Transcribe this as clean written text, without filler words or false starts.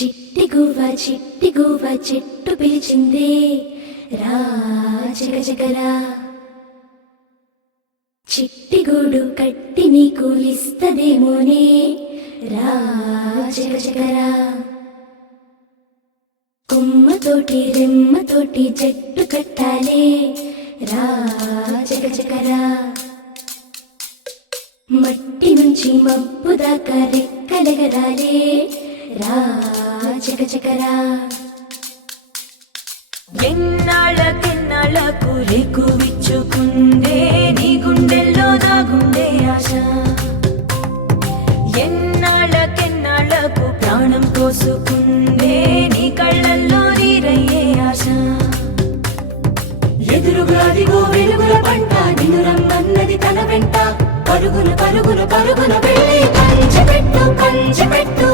చిట్టి గువ్వ చెట్టు పిలిచిందే రా జగజగరా. చిట్టి గూడు కట్టి నీకు ఇస్తదేమోనే రా జగజగరా. కొమ్మతోటి రెమ్మతోటి జట్టు కట్టాలే రా జగజగరా. మట్టి నుంచి మబ్బు దాకా రెక్కలెగరాలే రా జగజగరా. ఎన్నాళ్ళకెన్నాళ్ళకు రేకు విచ్చుకుందే నీ గుండెల్లో దాగుండే ఆశ. ఎన్నాళ్ళకెన్నాళ్ళకు ప్రాణం కోసుకుందే నీ కళ్ళల్లో నీరయ్యే ఆశ. ఎదురుగా అదిగో వెలుగుల పంట నిన్ను రమ్మన్నది తన వెంట. పరుగున పరుగున పరుగున వెళ్ళి కంచె పెట్టు